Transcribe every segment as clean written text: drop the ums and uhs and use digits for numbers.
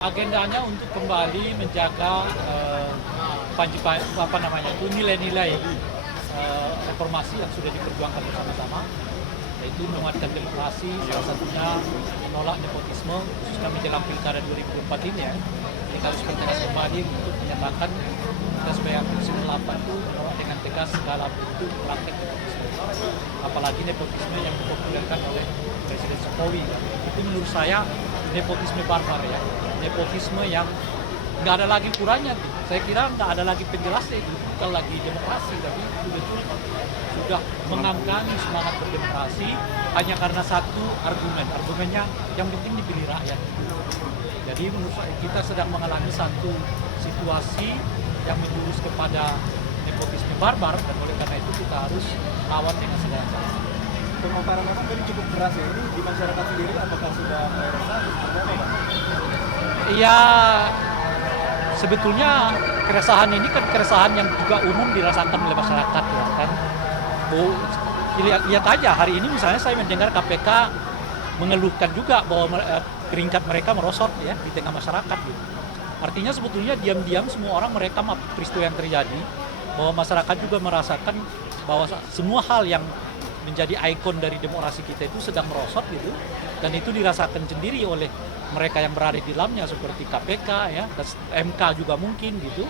Agendanya untuk kembali menjaga nilai-nilai reformasi yang sudah diperjuangkan bersama-sama, yaitu menguatkan demokrasi, salah satunya menolak nepotisme, khususnya menjelang pilkada 2024 ini ya. Kita harus bertegas kembali untuk menyatakan kita sebagai Komisi 8 itu menolak dengan tegas segala bentuk praktek nepotisme. Apalagi nepotisme yang dipopulerkan oleh Presiden Jokowi. Itu menurut saya nepotisme barbar ya. Nepotisme yang nggak ada lagi ukurannya. Saya kira nggak ada lagi penjelasnya, itu bukan lagi demokrasi, tapi betul-betul sudah mengangkangi semangat berdemokrasi hanya karena satu argumen. Argumennya yang penting dipilih rakyat. Jadi menurut saya kita sedang mengalami satu situasi yang menjurus kepada nepotisme barbar, dan oleh karena itu kita harus lawan dengan segala cara. Pemaparan Bapak tadi cukup keras ya, ini di masyarakat sendiri apakah sudah resah atau seperti apa Pak? Iya, sebetulnya keresahan ini kan keresahan yang juga umum dirasakan oleh masyarakat ya kan. Lihat aja hari ini misalnya saya mendengar KPK mengeluhkan juga bahwa peringkat mereka merosot ya di tengah masyarakat gitu. Artinya sebetulnya diam-diam semua orang merekam peristiwa yang terjadi, bahwa masyarakat juga merasakan bahwa semua hal yang menjadi ikon dari demokrasi kita itu sedang merosot gitu, dan itu dirasakan sendiri oleh mereka yang berada di dalamnya seperti KPK ya, dan MK juga mungkin gitu,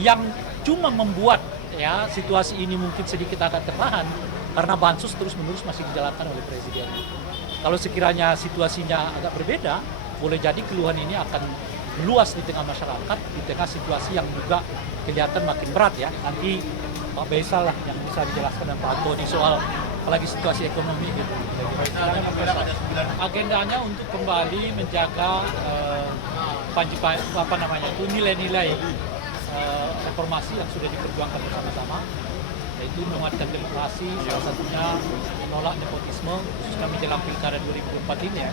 yang cuma membuat ya situasi ini mungkin sedikit agak tertahan karena bansos terus-menerus masih dijalankan oleh Presiden. Kalau sekiranya situasinya agak berbeda, boleh jadi keluhan ini akan meluas di tengah masyarakat, di tengah situasi yang juga kelihatan makin berat ya. Nanti Pak Baisal lah yang bisa dijelaskan dan Pak Antoni soal apalagi situasi ekonomi gitu. Agendanya untuk kembali menjaga nilai-nilai reformasi yang sudah diperjuangkan bersama-sama, yaitu menguatkan demokrasi, salah satunya menolak nepotisme, khususnya menjelang pilkada 2024 ini ya.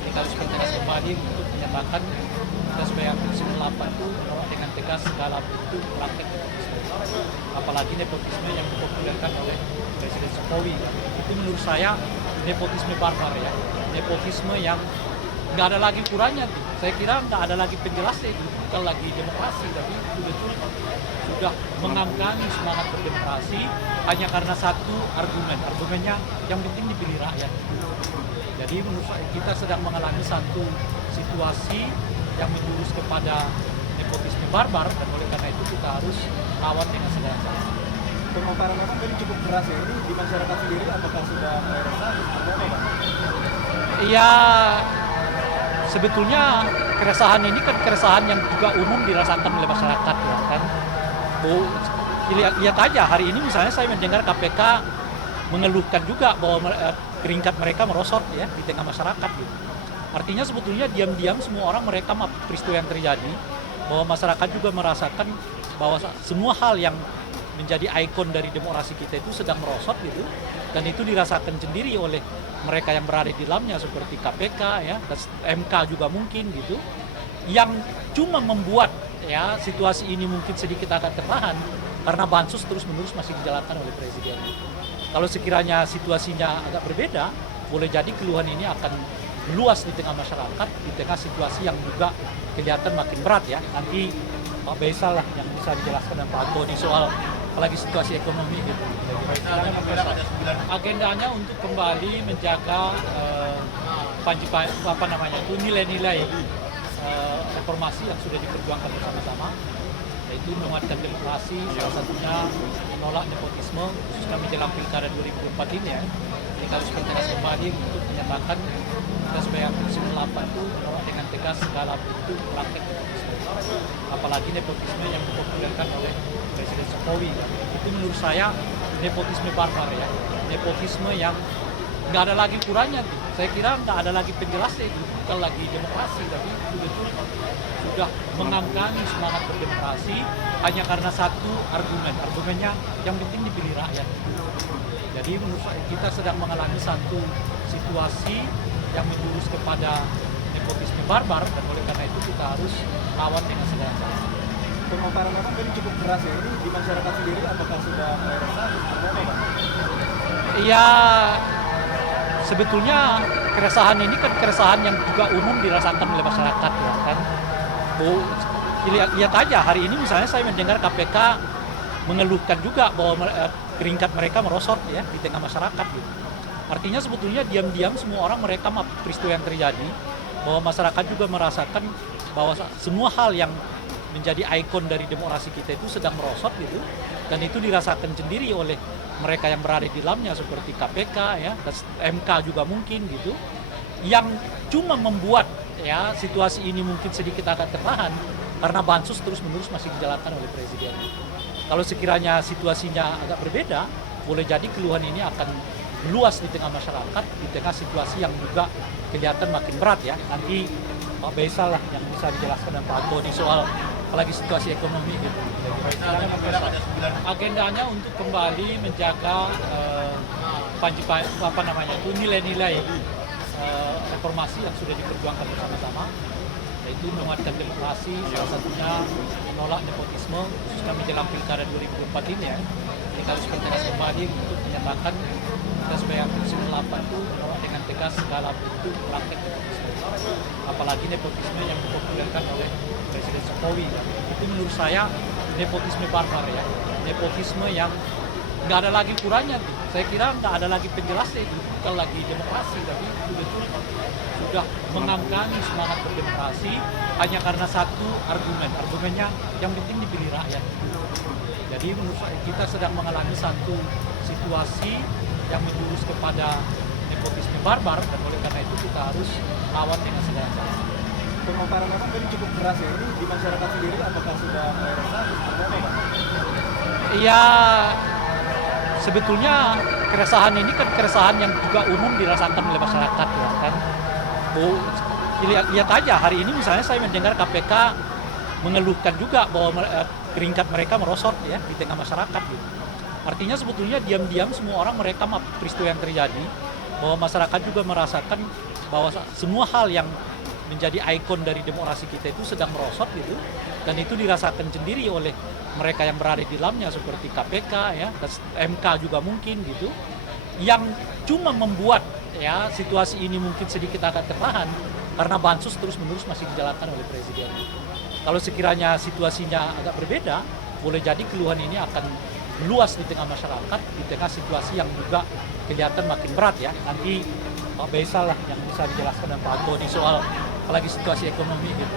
Kita harus bertegas kembali untuk menyatakan kita sebagai Komisi 8 itu menolak dengan tegas segala bentuk praktek nepotisme. Apalagi nepotisme yang dipopulerkan oleh Presiden Jokowi. Itu menurut saya nepotisme barbar ya. Nepotisme yang nggak ada lagi ukurannya. Saya kira nggak ada lagi penjelasnya, itu bukan lagi demokrasi, tapi betul-betul sudah mengangkangi semangat berdemokrasi hanya karena satu argumen. Argumennya yang penting dipilih rakyat. Jadi menurut saya kita sedang mengalami satu situasi yang menjurus kepada nepotisme barbar, dan oleh karena itu kita harus lawan dengan segala cara. Pemaparan Bapak tadi cukup keras ya, ini di masyarakat sendiri apakah sudah resah atau seperti apa Pak? Iya, sebetulnya keresahan ini kan keresahan yang juga umum dirasakan oleh masyarakat ya kan. Lihat aja hari ini misalnya saya mendengar KPK mengeluhkan juga bahwa peringkat mereka merosot ya di tengah masyarakat gitu. Artinya sebetulnya diam-diam semua orang merekam peristiwa yang terjadi, bahwa masyarakat juga merasakan bahwa semua hal yang menjadi ikon dari demokrasi kita itu sedang merosot gitu, dan itu dirasakan sendiri oleh mereka yang berada di dalamnya seperti KPK ya, dan MK juga mungkin gitu, yang cuma membuat ya situasi ini mungkin sedikit agak tertahan karena bansos terus-menerus masih dijalankan oleh Presiden. Kalau sekiranya situasinya agak berbeda, boleh jadi keluhan ini akan meluas di tengah masyarakat, di tengah situasi yang juga kelihatan makin berat ya. Nanti Pak Baisal lah yang bisa dijelaskan dan Pak Antoni soal apalagi situasi ekonomi gitu. Agendanya untuk kembali menjaga nilai-nilai reformasi yang sudah diperjuangkan bersama-sama, yaitu menguatkan demokrasi, salah satunya menolak nepotisme, khususnya menjelang pilkada 2024 ini ya. Kita harus bertegas kembali untuk menyatakan kita sebagai Komisi 8 itu menolak dengan tegas segala bentuk praktek nepotisme. Apalagi nepotisme yang dipopulerkan oleh Presiden Jokowi. Itu menurut saya nepotisme barbar ya. Nepotisme yang nggak ada lagi ukurannya. Saya kira nggak ada lagi penjelasnya, itu bukan lagi demokrasi, tapi betul-betul sudah mengangkangi semangat berdemokrasi hanya karena satu argumen. Argumennya yang penting dipilih rakyat. Jadi menurut saya kita sedang mengalami satu situasi yang menjurus kepada nepotisme barbar, dan oleh karena itu kita harus lawan dengan segala cara. Pemaparan Bapak tadi cukup keras ya, ini di masyarakat sendiri apakah sudah resah atau seperti apa Pak? Iya, sebetulnya keresahan ini kan keresahan yang juga umum dirasakan oleh masyarakat ya kan. Bu, lihat aja hari ini misalnya saya mendengar KPK mengeluhkan juga bahwa peringkat mereka merosot ya di tengah masyarakat gitu. Artinya sebetulnya diam-diam semua orang merekam peristiwa yang terjadi, bahwa masyarakat juga merasakan bahwa semua hal yang menjadi ikon dari demokrasi kita itu sedang merosot gitu, dan itu dirasakan sendiri oleh mereka yang berada di dalamnya seperti KPK ya, dan MK juga mungkin gitu, yang cuma membuat ya situasi ini mungkin sedikit agak tertahan karena bansos terus-menerus masih dijalankan oleh presiden. Kalau sekiranya situasinya agak berbeda, boleh jadi keluhan ini akan meluas di tengah masyarakat, di tengah situasi yang juga kelihatan makin berat ya. Nanti Pak Baisal lah yang bisa dijelaskan dan Pak Antoni soal apalagi situasi ekonomi gitu. Agendanya untuk kembali menjaga nilai-nilai reformasi yang sudah diperjuangkan bersama-sama, yaitu menguatkan demokrasi, salah satunya menolak nepotisme, khususnya menjelang pilkada 2024 ini ya. Jadi harus bertegas kembali untuk menyatakan kita sebagai aktivis 8 itu menolak dengan tegas segala bentuk praktek nepotisme. Apalagi nepotisme yang dipopulerkan oleh Presiden Jokowi. Itu menurut saya nepotisme barbar ya, nepotisme yang nggak ada lagi ukurannya. Saya kira nggak ada lagi penjelasnya, itu bukan lagi demokrasi, tapi betul-betul sudah mengangkangi semangat berdemokrasi hanya karena satu argumennya yang penting dipilih rakyat. Jadi menurut saya kita sedang mengalami satu situasi yang menjurus kepada nepotisme barbar, dan oleh karena itu kita harus lawan dengan segala cara. Pemaparan Bapak tadi cukup keras ya, ini di masyarakat sendiri apakah sudah resah atau seperti apa Pak? Iya, sebetulnya keresahan ini kan keresahan yang juga umum dirasakan oleh masyarakat ya kan. Lihat aja hari ini misalnya saya mendengar KPK mengeluhkan juga bahwa peringkat mereka merosot ya di tengah masyarakat gitu. Artinya sebetulnya diam-diam semua orang merekam peristiwa yang terjadi, bahwa masyarakat juga merasakan bahwa semua hal yang menjadi ikon dari demokrasi kita itu sedang merosot gitu, dan itu dirasakan sendiri oleh mereka yang berada di dalamnya seperti KPK ya, dan MK juga mungkin gitu, yang cuma membuat ya situasi ini mungkin sedikit agak tertahan karena bansos terus-menerus masih dijalankan oleh presiden. Kalau sekiranya situasinya agak berbeda, boleh jadi keluhan ini akan meluas di tengah masyarakat, di tengah situasi yang juga kelihatan makin berat ya. Nanti Pak Baisal lah yang bisa dijelaskan dan Pak Antoni soal apalagi situasi ekonomi gitu.